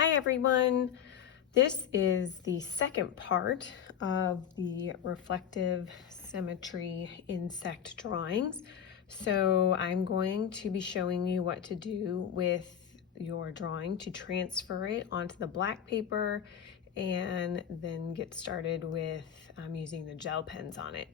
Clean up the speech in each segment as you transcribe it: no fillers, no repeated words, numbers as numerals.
Hi everyone. This is the second part of the reflective symmetry insect drawings. So I'm going to be showing you what to do with your drawing to transfer it onto the black paper and then get started with using the gel pens on it.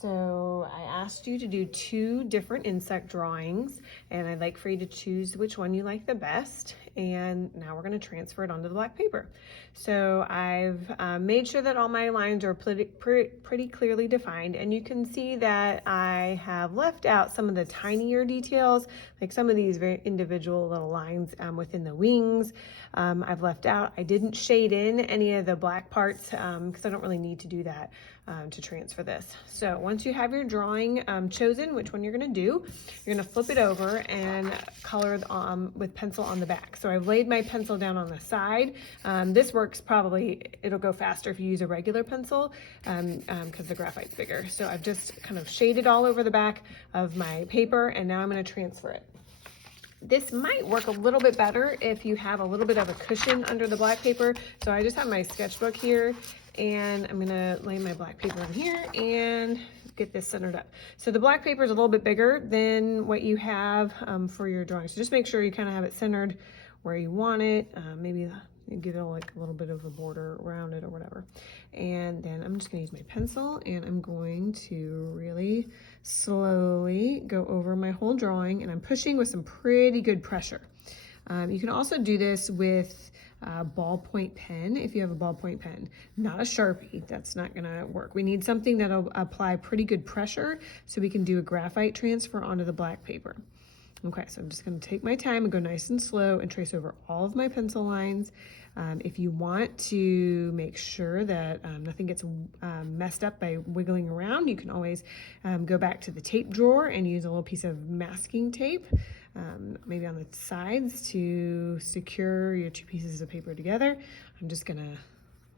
So I asked you to do 2 different insect drawings, and I'd like for you to choose which one you like the best. And now we're going to transfer it onto the black paper. So I've made sure that all my lines are pretty clearly defined, and you can see that I have left out some of the tinier details, like some of these very individual little lines within the wings. I've left out. I didn't shade in any of the black parts because I don't really need to do that to transfer this. So once you have your drawing chosen, which one you're going to do, you're going to flip it over and color with pencil on the back. So I've laid my pencil down on the side. This works it'll go faster if you use a regular pencil because the graphite's bigger. So I've just kind of shaded all over the back of my paper, and now I'm going to transfer it. This might work a little bit better if you have a little bit of a cushion under the black paper. So I just have my sketchbook here, and I'm gonna lay my black paper on here and get this centered up. So the black paper is a little bit bigger than what you have for your drawing. So just make sure you kind of have it centered where you want it. Maybe give it like a little bit of a border around it or whatever. And then I'm just gonna use my pencil, and I'm going to really slowly go over my whole drawing, and I'm pushing with some pretty good pressure. You can also do this with a ballpoint pen if you have a ballpoint pen, not a Sharpie. That's not gonna work. We need something that'll apply pretty good pressure so we can do a graphite transfer onto the black paper. Okay, so I'm just gonna take my time and go nice and slow and trace over all of my pencil lines. If you want to make sure that nothing gets messed up by wiggling around, you can always go back to the tape drawer and use a little piece of masking tape, maybe on the sides to secure your 2 pieces of paper together. I'm just gonna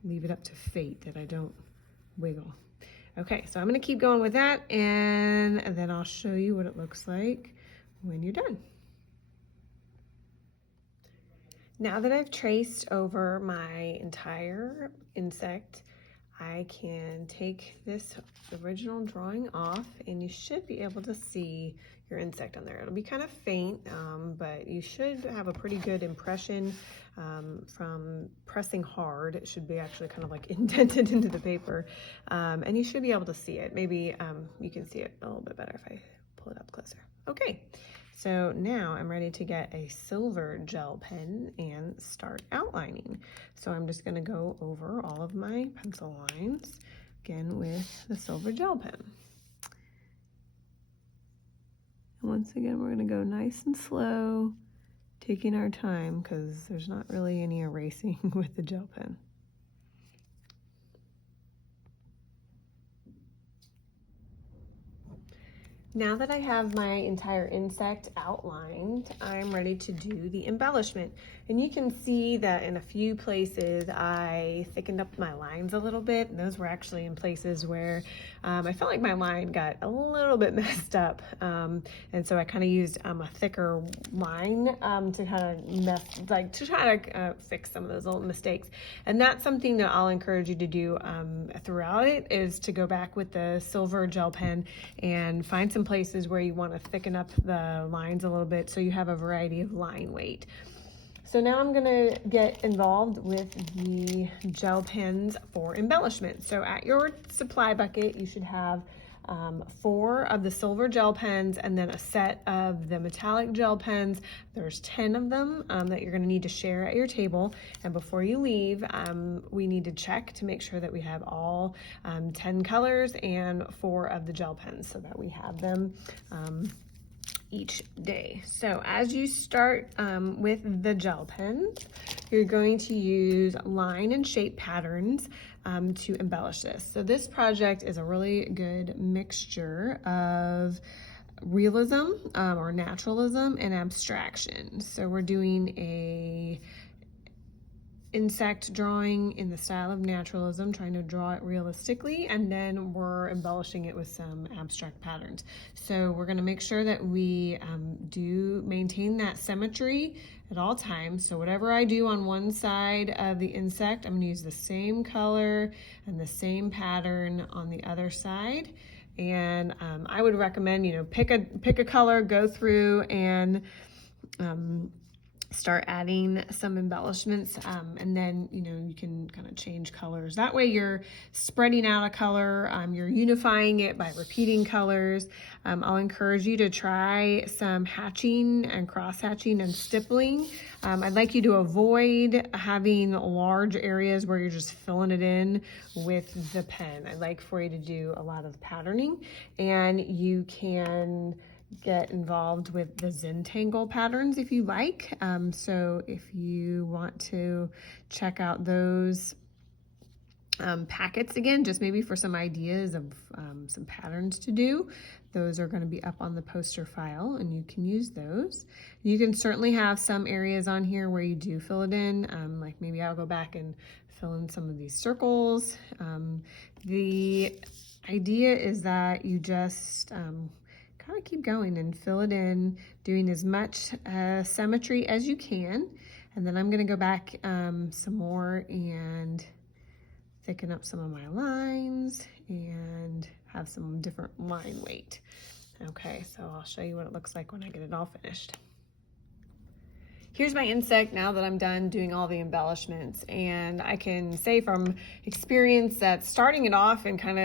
leave it up to fate that I don't wiggle. Okay, so I'm gonna keep going with that, and then I'll show you what it looks like when you're done. Now that I've traced over my entire insect, I can take this original drawing off, and you should be able to see your insect on there. It'll be kind of faint, but you should have a pretty good impression from pressing hard. It should be actually kind of like indented into the paper, and you should be able to see it. Maybe you can see it a little bit better if I pull it up closer. Okay, so now I'm ready to get a silver gel pen and start outlining. So I'm just gonna go over all of my pencil lines, again with the silver gel pen. And once again, we're gonna go nice and slow, taking our time because there's not really any erasing with the gel pen. Now that I have my entire insect outlined, I'm ready to do the embellishment. And you can see that in a few places I thickened up my lines a little bit, and those were actually in places where I felt like my line got a little bit messed up. And so I kind of used a thicker line to kind of try to fix some of those little mistakes. And that's something that I'll encourage you to do throughout it, is to go back with the silver gel pen and find some places where you want to thicken up the lines a little bit so you have a variety of line weight. So now I'm gonna get involved with the gel pens for embellishment. So at your supply bucket, you should have 4 of the silver gel pens and then a set of the metallic gel pens. There's 10 of them that you're gonna need to share at your table. And before you leave, we need to check to make sure that we have all 10 colors and 4 of the gel pens so that we have them each day. So as you start with the gel pens, you're going to use line and shape patterns to embellish this. So this project is a really good mixture of realism or naturalism and abstraction. So we're doing insect drawing in the style of naturalism, trying to draw it realistically, and then we're embellishing it with some abstract patterns. So we're going to make sure that we do maintain that symmetry at all times. So whatever I do on one side of the insect, I'm going to use the same color and the same pattern on the other side. And I would recommend, pick a color, go through and start adding some embellishments, and then you can kind of change colors. That way you're spreading out a color, you're unifying it by repeating colors. I'll encourage you to try some hatching and cross hatching and stippling. I'd like you to avoid having large areas where you're just filling it in with the pen. I'd like for you to do a lot of patterning, and you can get involved with the Zentangle patterns if you like. So if you want to check out those packets again, just maybe for some ideas of some patterns to do, those are going to be up on the poster file and you can use those. You can certainly have some areas on here where you do fill it in, like maybe I'll go back and fill in some of these circles. The idea is that you just kind of keep going and fill it in, doing as much symmetry as you can. And then I'm going to go back some more and thicken up some of my lines and have some different line weight. Okay, so I'll show you what it looks like when I get it all finished. Here's my insect now that I'm done doing all the embellishments, and I can say from experience that starting it off and kind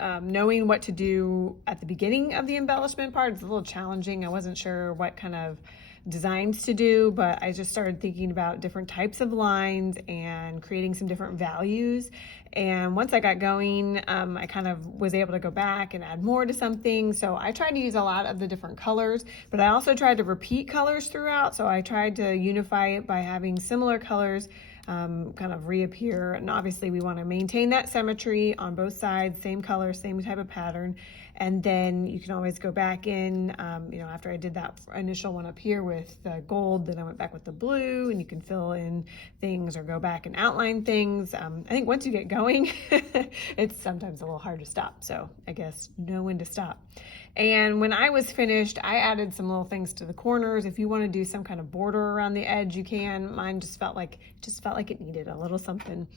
of knowing what to do at the beginning of the embellishment part is a little challenging. I wasn't sure what kind of designs to do, but I just started thinking about different types of lines and creating some different values. And once I got going, I kind of was able to go back and add more to something. So I tried to use a lot of the different colors, but I also tried to repeat colors throughout. So I tried to unify it by having similar colors kind of reappear. And obviously we want to maintain that symmetry on both sides, same color, same type of pattern. And then you can always go back in, after I did that initial one up here with the gold, then I went back with the blue, and you can fill in things or go back and outline things. I think once you get going, it's sometimes a little hard to stop. So I guess know when to stop. And when I was finished, I added some little things to the corners. If you want to do some kind of border around the edge, you can. Mine just felt like it needed a little something.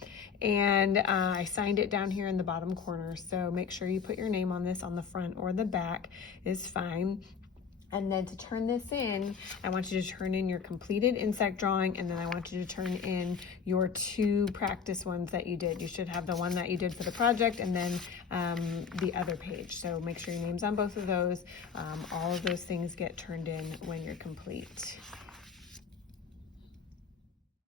And I signed it down here in the bottom corner. So make sure you put your name on this on the front or the back is fine. And then to turn this in, I want you to turn in your completed insect drawing, and then I want you to turn in your 2 practice ones that you did. You should have the one that you did for the project and then the other page. So make sure your name's on both of those. All of those things get turned in when you're complete.